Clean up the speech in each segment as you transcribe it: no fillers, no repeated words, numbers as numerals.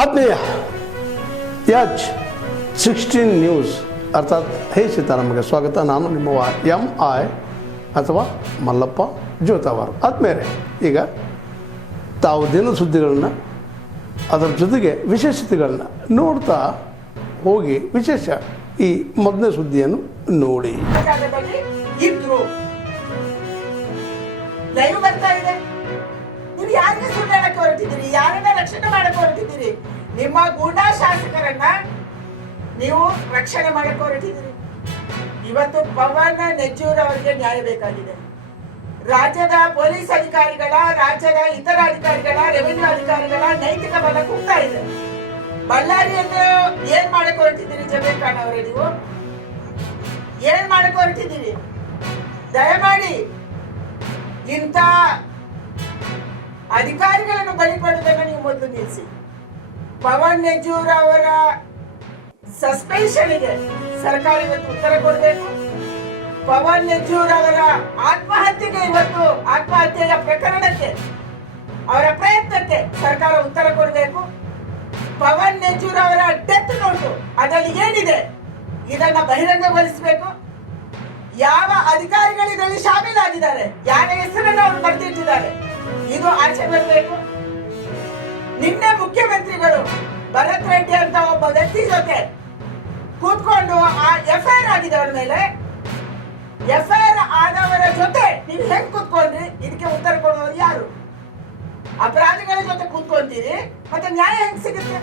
ಆತ್ಮೀಯ H16 news ಅರ್ಥಾತ್ ಹೇ ಸೀತಾರಾಮಗೆ ಸ್ವಾಗತ. ನಾನು ನಿಮ್ಮ MI ಅಥವಾ ಮಲ್ಲಪ್ಪ ಜೋತಾವಾರ್. ಆದ್ಮೇಲೆ ಈಗ ತಾವು ದಿನ ಸುದ್ದಿಗಳನ್ನ ಅದರ ಜೊತೆಗೆ ವಿಶೇಷತೆಗಳನ್ನ ನೋಡ್ತಾ ಹೋಗಿ ವಿಶೇಷ ಈ ಮೊದಲನೇ ಸುದ್ದಿಯನ್ನು ನೋಡಿ. ಲೈವ್ ಬರ್ತಾ ಇದೆ. ನೀವು ಯಾರಿಗೆ ಸುಳ್ಳು ಹೇಳಕ್ಕೆ ಹೊರಟಿದ್ದೀರಿ? ಯಾರನ್ನ ರಕ್ಷಣೆ ಮಾಡಕ್ಕೆ ಹೊರಟಿದ್ದೀರಿ? ನಿಮ್ಮ ಗೂಂಡಾ ಶಾಸಕರನ್ನ ನೀವು ರಕ್ಷಣೆ ಮಾಡಕ್ಕೆ ಹೊರಟಿದ್ದೀರಿ. ಇವತ್ತು ಪವನ್ ನೆಜ್ಜೂರ್ ಅವರಿಗೆ ನ್ಯಾಯ ಬೇಕಾಗಿದೆ. ರಾಜ್ಯದ ಪೊಲೀಸ್ ಅಧಿಕಾರಿಗಳ, ರಾಜ್ಯದ ಇತರ ಅಧಿಕಾರಿಗಳ, ರೆವಿನ್ಯೂ ಅಧಿಕಾರಿಗಳ ನೈತಿಕ ಬಲ ಕುಗ್ತಾ ಇದೆ. ಬಳ್ಳಾರಿಯನ್ನು ಏನ್ ಮಾಡಕ್ಕೆ ಹೊರಟಿದ್ದೀರಿ? ಜಮೀರ್ ಖಾನ್ ಅವರೇ, ನೀವು ಏನ್ ಮಾಡಕ್ಕೆ ಹೊರಟಿದ್ದೀರಿ? ದಯಮಾಡಿ ಇಂಥ ಅಧಿಕಾರಿಗಳನ್ನು ಬಲಿ ಪಡೆದನ್ನು ನೀವು ಮೊದಲು ನಿಲ್ಲಿಸಿ. ಪವನ್ ನೆಜ್ಜೂರ್ ಅವರ ಸಸ್ಪೆನ್ಷನ್ಗೆ ಸರ್ಕಾರ ಇವತ್ತು ಉತ್ತರ ಕೊಡಬೇಕು. ಪವನ್ ನೆಜ್ಜೂರ್ ಅವರ ಆತ್ಮಹತ್ಯೆಗೆ, ಇವತ್ತು ಆತ್ಮಹತ್ಯೆಯ ಪ್ರಕರಣಕ್ಕೆ, ಅವರ ಪ್ರಯತ್ನಕ್ಕೆ ಸರ್ಕಾರ ಉತ್ತರ ಕೊಡಬೇಕು. ಪವನ್ ನೆಜ್ಜೂರ್ ಅವರ ಡೆತ್ ನೋಟು ಅದರಲ್ಲಿ ಏನಿದೆ ಇದನ್ನ ಬಹಿರಂಗಗೊಳಿಸಬೇಕು. ಯಾವ ಅಧಿಕಾರಿಗಳು ಇದರಲ್ಲಿ ಶಾಮೀಲಾಗಿದ್ದಾರೆ, ಯಾರ ಹೆಸರನ್ನು ಅವರು ಬರೆದಿಟ್ಟಿದ್ದಾರೆ, ಇದು ಆಚೆ ಬರಬೇಕು. ನಿನ್ನೆ ಮುಖ್ಯಮಂತ್ರಿಗಳು ಭರತ್ ರೆಡ್ಡಿ ಅಂತ ಒಬ್ಬ ವ್ಯಕ್ತಿ ಜೊತೆ ಕೂತ್ಕೊಂಡು ಆ FIR ಆಗಿದೆ ಅವರ ಮೇಲೆ, FIR ಆದವರ ಜೊತೆ ನೀವು ಹೆಂಗ್ ಕೂತ್ಕೊಂಡ್ರಿ? ಇದಕ್ಕೆ ಉತ್ತರ ಕೊಡುವವರು ಯಾರು? ಅಪರಾಧಿಗಳ ಜೊತೆ ಕೂತ್ಕೊಂತೀರಿ, ಮತ್ತೆ ನ್ಯಾಯ ಹೆಂಗ್ ಸಿಗುತ್ತೆ?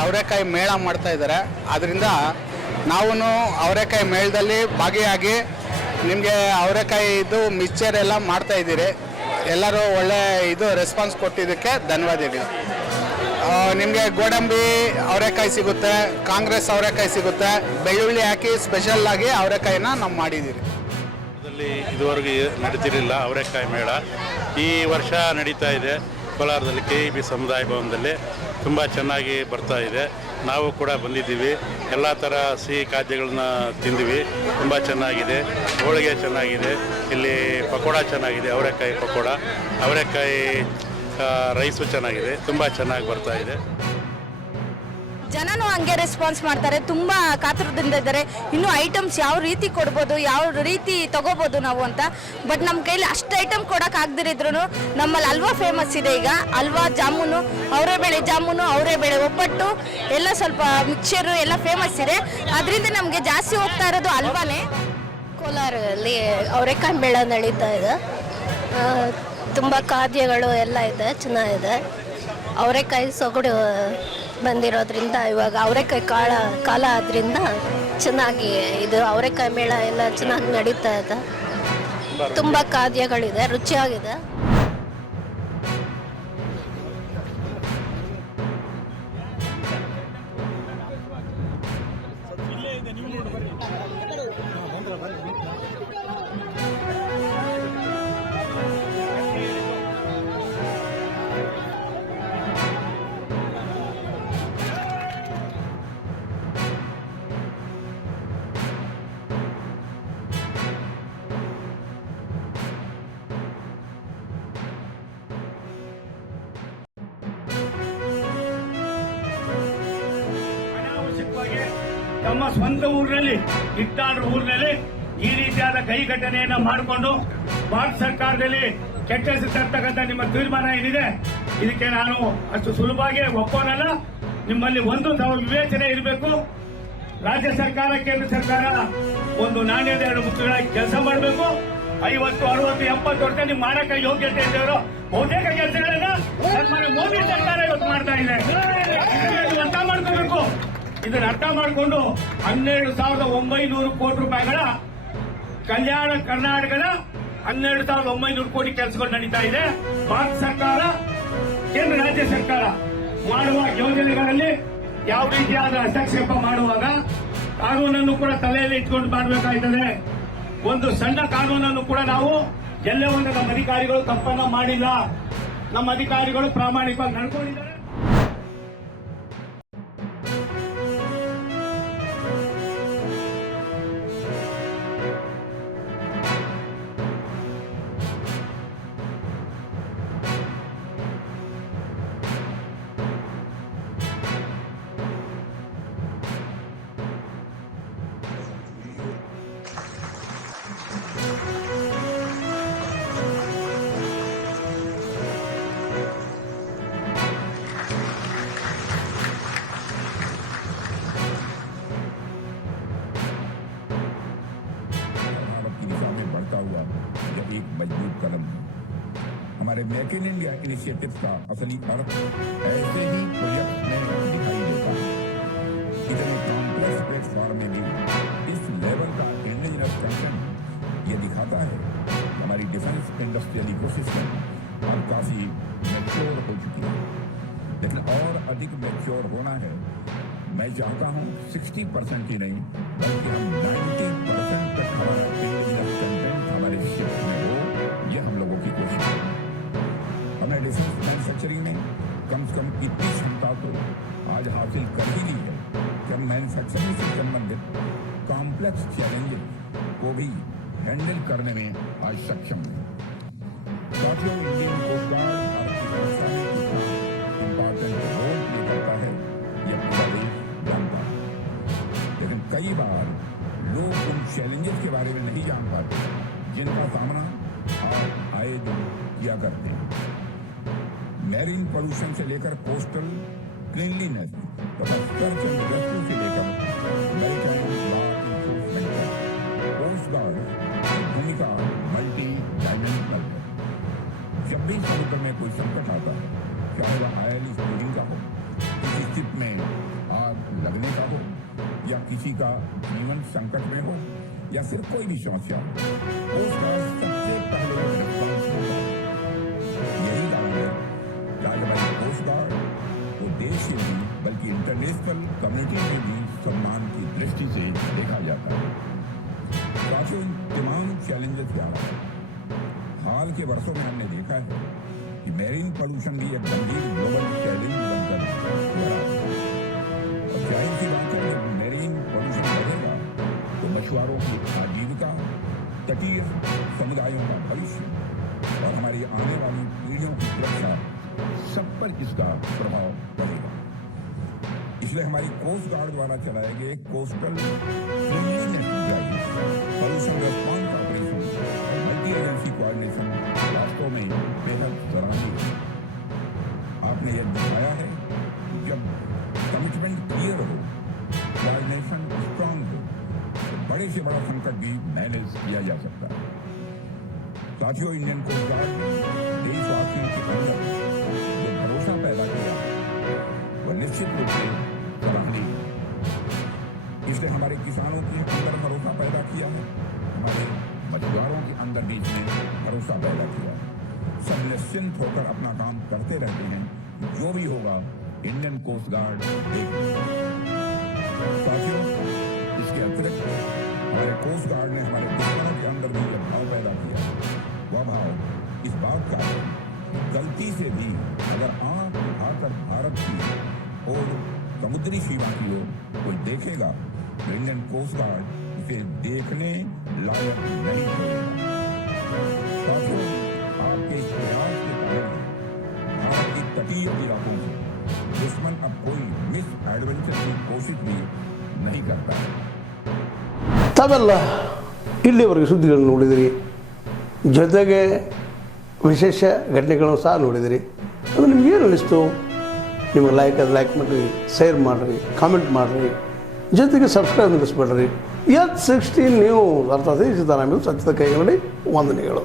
ಅವರೆಕಾಯಿ ಮೇಳ ಮಾಡ್ತಾ ಇದ್ದಾರೆ. ಅದರಿಂದ ನಾವು ಅವರೆಕಾಯಿ ಮೇಳದಲ್ಲಿ ಭಾಗಿಯಾಗಿ ನಿಮಗೆ ಅವರೆಕಾಯಿ ಮಿಕ್ಸ್ಚರ್ ಎಲ್ಲ ಮಾಡ್ತಾ ಇದ್ದೀರಿ. ಎಲ್ಲರೂ ಒಳ್ಳೆ ರೆಸ್ಪಾನ್ಸ್ ಕೊಟ್ಟಿದ್ದಕ್ಕೆ ಧನ್ಯವಾದಗಳು. ನಿಮಗೆ ಗೋಡಂಬಿ ಅವರೆಕಾಯಿ ಸಿಗುತ್ತೆ, ಕಾಂಗ್ರೆಸ್ ಅವರೆಕಾಯಿ ಸಿಗುತ್ತೆ, ಬೆಳ್ಳುಳ್ಳಿ ಹಾಕಿ ಸ್ಪೆಷಲ್ ಆಗಿ ಅವರೆಕಾಯಿನ ನಾವು ಮಾಡಿದ್ದೀರಿ. ಇದುವರೆಗೂ ನಡೀತಿರಲಿಲ್ಲ ಅವರೆಕಾಯಿ ಮೇಳ. ಈ ವರ್ಷ ನಡೀತಾ ಇದೆ ಕೋಲಾರದಲ್ಲಿ KEB ಸಮುದಾಯ ಭವನದಲ್ಲಿ. ತುಂಬ ಚೆನ್ನಾಗಿ ಬರ್ತಾ ಇದೆ. ನಾವು ಕೂಡ ಬಂದಿದ್ದೀವಿ, ಎಲ್ಲ ಥರ ಸಿಹಿ ಖಾದ್ಯಗಳನ್ನ ತಿಂದಿವಿ. ತುಂಬ ಚೆನ್ನಾಗಿದೆ, ಹೋಳಿಗೆ ಚೆನ್ನಾಗಿದೆ, ಇಲ್ಲಿ ಪಕೋಡ ಚೆನ್ನಾಗಿದೆ, ಅವರೆಕಾಯಿ ಪಕೋಡ, ಅವರೆಕಾಯಿ ರೈಸು ಚೆನ್ನಾಗಿದೆ. ತುಂಬ ಚೆನ್ನಾಗಿ ಬರ್ತಾ ಇದೆ. ಜನನೂ ಹಂಗೆ ರೆಸ್ಪಾನ್ಸ್ ಮಾಡ್ತಾರೆ, ತುಂಬ ಕಾತುರದಿಂದ ಇದ್ದಾರೆ. ಇನ್ನೂ ಐಟಮ್ಸ್ ಯಾವ ರೀತಿ ಕೊಡ್ಬೋದು, ಯಾವ ರೀತಿ ತಗೋಬೋದು ನಾವು ಅಂತ. ಬಟ್ ನಮ್ಮ ಕೈಲಿ ಅಷ್ಟು ಐಟಮ್ ಕೊಡೋಕ್ಕಾಗದಿರಿದ್ರು ನಮ್ಮಲ್ಲಿ ಹಲ್ವಾ ಫೇಮಸ್ ಇದೆ. ಈಗ ಹಲ್ವಾ, ಜಾಮೂನು, ಅವರೇ ಬೇಳೆ ಜಾಮೂನು, ಅವರೇ ಬೇಳೆ ಒಬ್ಬಟ್ಟು ಎಲ್ಲ ಸ್ವಲ್ಪ ಮಿಕ್ಸರು ಎಲ್ಲ ಫೇಮಸ್ ಇದೆ. ಅದರಿಂದ ನಮಗೆ ಜಾಸ್ತಿ ಹೋಗ್ತಾ ಇರೋದು ಹಲ್ವಾನೇ. ಕೋಲಾರಲ್ಲಿ ಅವರೆಕಾಯಿ ಮೇಳ ನಡೀತಾ ಇದೆ. ತುಂಬ ಖಾದ್ಯಗಳು ಎಲ್ಲ ಇದೆ, ಚೆನ್ನಾಗಿದೆ. ಅವರೆಕಾಯಿ ಸೊಗಡು ಬಂದಿರೋದ್ರಿಂದ ಇವಾಗ ಅವರೆಕಾಯಿ ಕಾಲ ಆದ್ರಿಂದ ಚೆನ್ನಾಗಿ ಅವರೆಕಾಯಿ ಮೇಳ ಎಲ್ಲ ಚೆನ್ನಾಗಿ ನಡೀತಾ ಇದೆ. ತುಂಬ ಖಾದ್ಯಗಳಿದೆ, ರುಚಿಯಾಗಿದೆ. ತಮ್ಮ ಸ್ವಂತ ಊರಿನಲ್ಲಿ ಇಟ್ಟಾಡ್ರ ಊರಿನಲ್ಲಿ ಈ ರೀತಿಯಾದ ಕೈ ಘಟನೆಯನ್ನ ಮಾಡಿಕೊಂಡು ಭಾರತ ಸರ್ಕಾರದಲ್ಲಿ ಕೆಟ್ಟ ಹೆಸರು ತರ್ತಕ್ಕಂಥ ನಿಮ್ಮ ತೀರ್ಮಾನ ಏನಿದೆ ಇದಕ್ಕೆ ನಾನು ಅಷ್ಟು ಸುಲಭವಾಗಿ ಒಪ್ಪೋನಲ್ಲ. ನಿಮ್ಮಲ್ಲಿ ಒಂದು ವಿವೇಚನೆ ಇರಬೇಕು. ರಾಜ್ಯ ಸರ್ಕಾರ ಕೇಂದ್ರ ಸರ್ಕಾರ ಒಂದು ನಾಣ್ಯದ ಎರಡು ಮುಖಗಳಾಗಿ ಕೆಲಸ ಮಾಡಬೇಕು. 50, 60, 70 ವರ್ಷ ನೀವು ಮಾಡಕ್ಕೆ ಯೋಗ್ಯತೆ ಇದ್ದವರು ಬಹುತೇಕ ಕೆಲಸಗಳನ್ನ ಸನ್ಮಾನ್ಯ ಮೋದಿ ಸರ್ಕಾರ ಇವತ್ತು ಮಾಡ್ತಾ ಇದೆ. ಇದನ್ನ ಅರ್ಥ ಮಾಡ್ಕೋಬೇಕು. ಇದನ್ನ ಅರ್ಥ ಮಾಡಿಕೊಂಡು 12,900 ಕೋಟಿ ರೂಪಾಯಿಗಳ ಕಲ್ಯಾಣ ಕರ್ನಾಟಕದ 12,900 ಕೋಟಿ ಕೆಲಸಗಳು ನಡೀತಾ ಇದೆ. ಭಾರತ ಸರ್ಕಾರ ಕೇಂದ್ರ ರಾಜ್ಯ ಸರ್ಕಾರ ಮಾಡುವ ಯೋಜನೆಗಳಲ್ಲಿ ಯಾವ ರೀತಿಯಾದ ಹಸ್ತಕ್ಷೇಪ ಮಾಡುವಾಗ ಕಾನೂನನ್ನು ಕೂಡ ತಲೆಯಲ್ಲಿ ಇಟ್ಕೊಂಡು ಮಾಡಬೇಕಾಗ್ತದೆ. ಒಂದು ಸಣ್ಣ ಕಾನೂನನ್ನು ಕೂಡ ನಾವು ಎಲ್ಲೇ ಒಂದು ನಮ್ಮ ಅಧಿಕಾರಿಗಳು ತಪ್ಪನ್ನ ಮಾಡಿಲ್ಲ, ನಮ್ಮ ಅಧಿಕಾರಿಗಳು ಪ್ರಾಮಾಣಿಕವಾಗಿ ನಡ್ಕೊಂಡಿದ್ದಾರೆ. एक मजबूत कदम है। हमारे मेक इन इंडिया इनिशिएटिव का असली अर्थ ऐसे ही प्रोजेक्ट में दिखाई देता है। इतने कॉम्प्लेक्स प्लेटफॉर्म में भी इस लेवल का इंडिजिनस कंटेंट ये दिखाता है कि हमारी डिफेंस इंडस्ट्रियल इकोसिस्टम अब काफी मैच्योर हो चुकी है, लेकिन और अधिक मैच्योर होना है। मैं चाहता हूं 60% ही नहीं बल्कि हम 90% तक हमारा इंडिजिनस कंटेंट हमारे शिप में हो, ये हम लोगों की कोशिश है। हमें डिफेंस मैन्युफैक्चरिंग में कम से कम इतनी क्षमता तो आज हासिल कर ही ली है कि हम मैन्युफैक्चरिंग से संबंधित कॉम्प्लेक्स चैलेंजेस को भी हैंडल करने में आज सक्षम है। साथियों, इंडियन कोस्ट गार्ड भारत की सुरक्षा में कितना इम्पोर्टेंट रोल प्ले करता है ये पूरा देश जानता है, लेकिन कई बार लोग उन चैलेंजेस के बारे में नहीं जान पाते जिनका सामना आप आए दिन किया करते हैं। मैरीन पोल्यूशन से लेकर कोस्टल क्लीनलीनेस तथा सर्च एंड रेस्क्यू से लेकर मैरीटाइम लॉ एनफोर्समेंट तक कोस्ट गार्ड की भूमिका मल्टी डायमेंशनल है। जब भी समुद्र में कोई संकट आता है, चाहे वह आयरली स्पीडिंग का हो, किसी शिप में आग लगने का हो, या किसी का जीवन संकट में हो, या फिर कोई भी समस्या हो, कोस्ट गार्ड सबसे पहले रिस्पॉन्स होता है। यही कारण है कि आज हमारी कोस्ट गार्ड को देश में भी बल्कि इंटरनेशनल कम्युनिटी में भी सम्मान की दृष्टि से देखा जाता है। साथियों, इन तमाम चैलेंजेस के अलावा हाल के वर्षों में हमने देखा है कि मैरीन पोल्यूशन भी एक गंभीर ग्लोबल चैलेंज बनकर उभरा है। और जाहिर सी बात है, जब मैरीन पोल्यूशन बढ़ेगा तो मछुआरों की आजीविका, तटीय समुदायों का भविष्य और हमारी आने वाली पीढ़ियों की सुरक्षा सब पर इसका प्रभाव पड़ेगा। इसलिए हमारी कोस्ट गार्ड द्वारा चलाए गए coastal cleanliness drive, pollution response operation और मल्टी एजेंसी कोऑर्डिनेशन वास्तव में बेहद सराहनीय है। आपने यह दिखाया है कि जब कमिटमेंट क्लियर हो, कोऑर्डिनेशन स्ट्रांग हो, तो बड़े से बड़ा संकट भी मैनेज किया जा सकता है। साथियों, इंडियन कोस्ट गार्ड ने देशवासियों के अंदर जो भरोसा पैदा किया वह निश्चित रूप से सराहनीय है। इसने हमारे किसानों के अंदर भरोसा पैदा किया है, हमारे मछुआरों के अंदर बीच में भरोसा पैदा किया है। सब निश्चिंत होकर अपना काम करते रहते हैं, जो भी होगा इंडियन कोस्ट गार्ड देखेगा। साथियों, इसके अतिरिक्त हमारे कोस्ट गार्ड ने हमारे दुश्मनों के अंदर भी यह भाव पैदा किया। वह भाव इस बात का है कि गलती से भी अगर आंख उठाकर भारत की और समुद्री सीमा की ओर कोई देखेगा तो इंडियन कोस्ट गार्ड इसे देखने लायक नहीं छोड़ेगा। साथियों, आपके इस प्रयास के कारण भारत के तटीय इलाकों से दुश्मन अब कोई मिस एडवेंचर की कोशिश भी नहीं करता है। ತಾವೆಲ್ಲ ಇಲ್ಲಿವರೆಗೆ ಸುದ್ದಿಗಳನ್ನು ನೋಡಿದಿರಿ, ಜೊತೆಗೆ ವಿಶೇಷ ಘಟನೆಗಳನ್ನು ಸಹ ನೋಡಿದಿರಿ. ಅದು ನಿಮಗೇನು ಅನ್ನಿಸ್ತು? ನಿಮಗೆ ಲೈಕ್ ಮಾಡಿರಿ, ಶೇರ್ ಮಾಡಿರಿ, ಕಾಮೆಂಟ್ ಮಾಡಿರಿ, ಜೊತೆಗೆ ಸಬ್ಸ್ಕ್ರೈಬ್ ನಿಲ್ಲಿಸ್ಬೇಡ್ರಿ. H16 ನ್ಯೂಸ್ ಅರ್ಥಾತ್ ಸೀತಾರಾಮ್ ಸತ್ಯದ ಕೈಗನ್ನಡಿ ವಂದನೆಗಳು.